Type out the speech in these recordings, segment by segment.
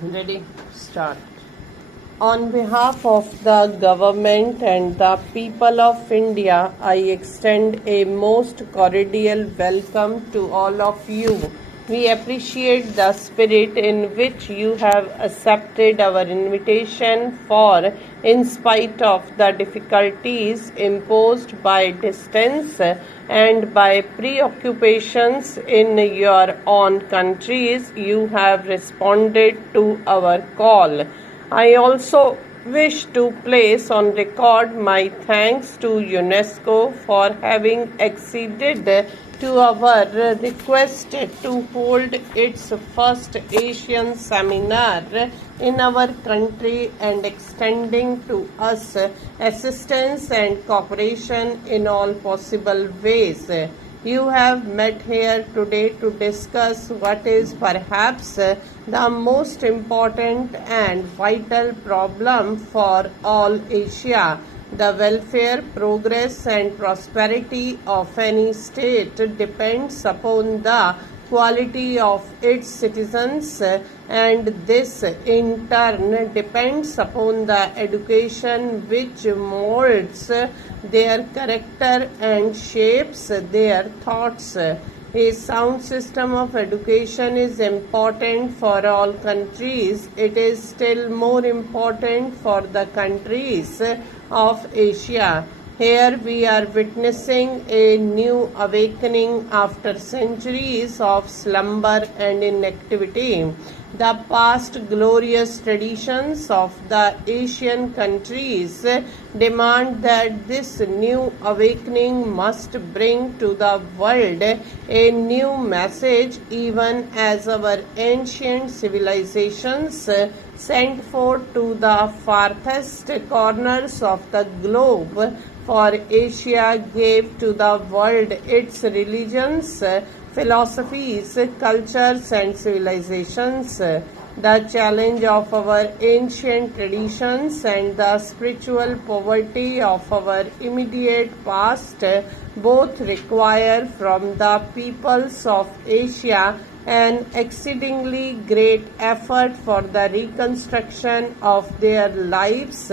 Ready? Start. On behalf of the government and the people of India, I extend a most cordial welcome to all of you. We appreciate the spirit in which you have accepted our invitation, for, in spite of the difficulties imposed by distance and by preoccupations in your own countries, you have responded to our call. I also wish to place on record my thanks to UNESCO for having acceded to our request to hold its first Asian seminar in our country and extending to us assistance and cooperation in all possible ways. You have met here today to discuss what is perhaps the most important and vital problem for all Asia. The welfare, progress, and prosperity of any state depends upon the quality of its citizens, and this in turn depends upon the education which molds their character and shapes their thoughts. A sound system of education is important for all countries. It is still more important for the countries of Asia. Here we are witnessing a new awakening after centuries of slumber and inactivity. The past glorious traditions of the Asian countries demand that this new awakening must bring to the world a new message, even as our ancient civilizations sent forth to the farthest corners of the globe. For Asia gave to the world its religions, philosophies, cultures, and civilizations. The challenge of our ancient traditions and the spiritual poverty of our immediate past both require from the peoples of Asia an exceedingly great effort for the reconstruction of their lives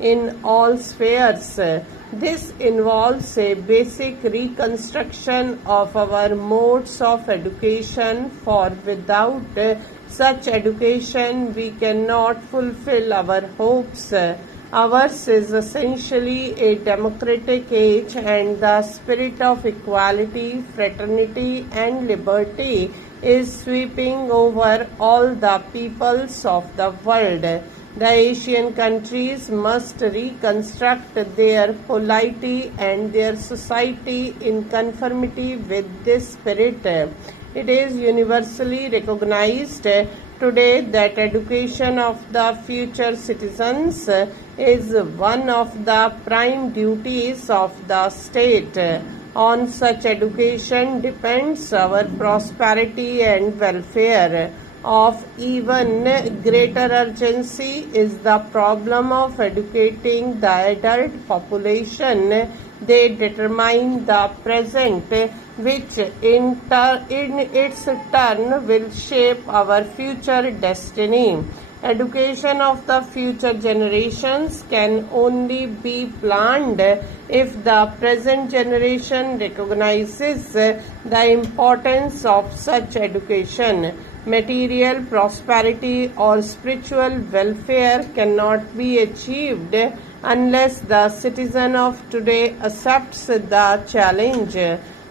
in all spheres. This involves a basic reconstruction of our modes of education, for without such education we cannot fulfill our hopes. Ours is essentially a democratic age, and the spirit of equality, fraternity, and liberty is sweeping over all the peoples of the world. The Asian countries must reconstruct their polity and their society in conformity with this spirit. It is universally recognized today that education of the future citizens is one of the prime duties of the state. On such education depends our prosperity and welfare. Of even greater urgency is the problem of educating the adult population. They determine the present, which in its turn will shape our future destiny. Education of the future generations can only be planned if the present generation recognizes the importance of such education. Material prosperity or spiritual welfare cannot be achieved unless the citizen of today accepts the challenge.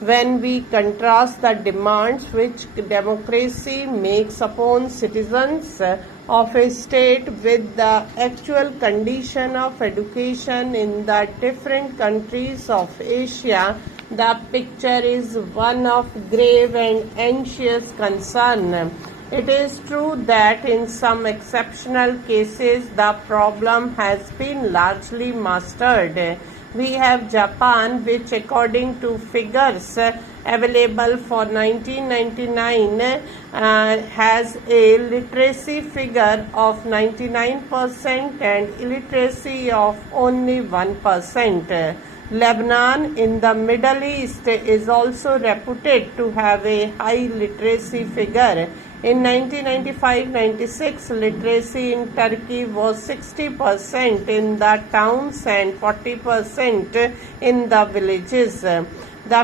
When we contrast the demands which democracy makes upon citizens of a state with the actual condition of education in the different countries of Asia, the picture is one of grave and anxious concern. It is true that in some exceptional cases the problem has been largely mastered. We have Japan, which according to figures available for 1999 has a literacy figure of 99% and illiteracy of only 1%. Lebanon in the Middle East is also reputed to have a high literacy figure. In 1995-96, literacy in Turkey was 60% in the towns and 40% in the villages. The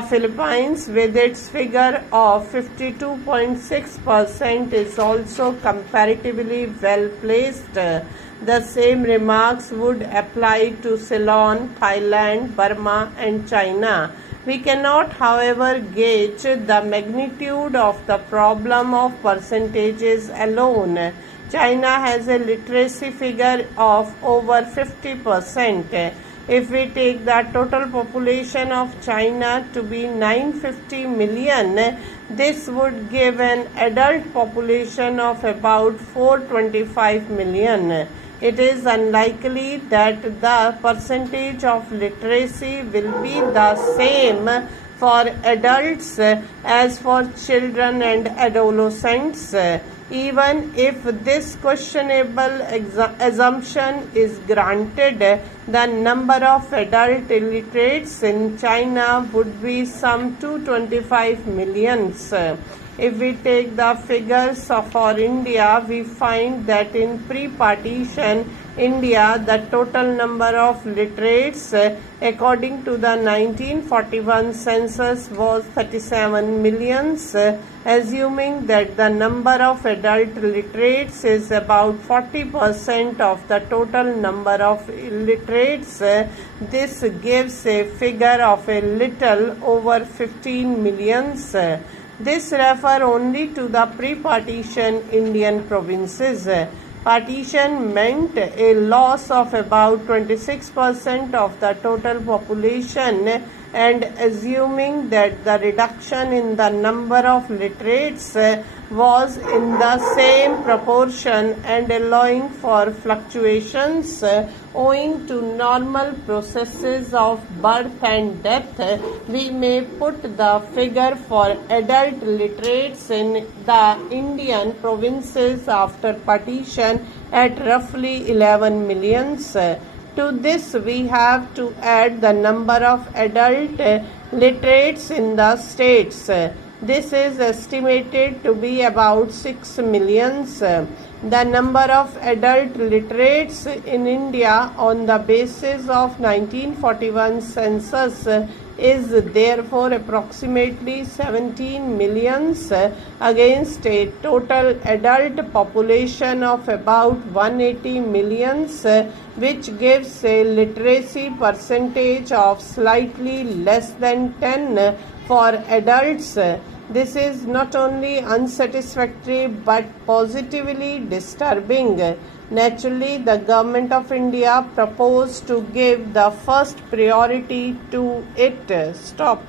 Philippines, with its figure of 52.6%, is also comparatively well placed. The same remarks would apply to Ceylon, Thailand, Burma, and China. We cannot, however, gauge the magnitude of the problem of percentages alone. China has a literacy figure of over 50%. If we take the total population of China to be 950 million, this would give an adult population of about 425 million. It is unlikely that the percentage of literacy will be the same for adults as for children and adolescents. Even if this questionable assumption is granted, the number of adult illiterates in China would be some 225 millions. If we take the figures for India, we find that in pre-partition India, the total number of literates according to the 1941 census was 37 millions. Assuming that the number of adult literates is about 40% of the total number of illiterates, this gives a figure of a little over 15 millions. This refers only to the pre-partition Indian provinces. Partition meant a loss of about 26% of the total population, and assuming that the reduction in the number of literates was in the same proportion and allowing for fluctuations owing to normal processes of birth and death, we may put the figure for adult literates in the Indian provinces after partition at roughly 11 millions. To this, we have to add the number of adult literates in the states. This is estimated to be about 6 millions. The number of adult literates in India on the basis of 1941 census is therefore approximately 17 millions against a total adult population of about 180 millions, which gives a literacy percentage of slightly less than 10 for adults. This is not only unsatisfactory but positively disturbing. Naturally, the Government of India proposed to give the first priority to it. Stop.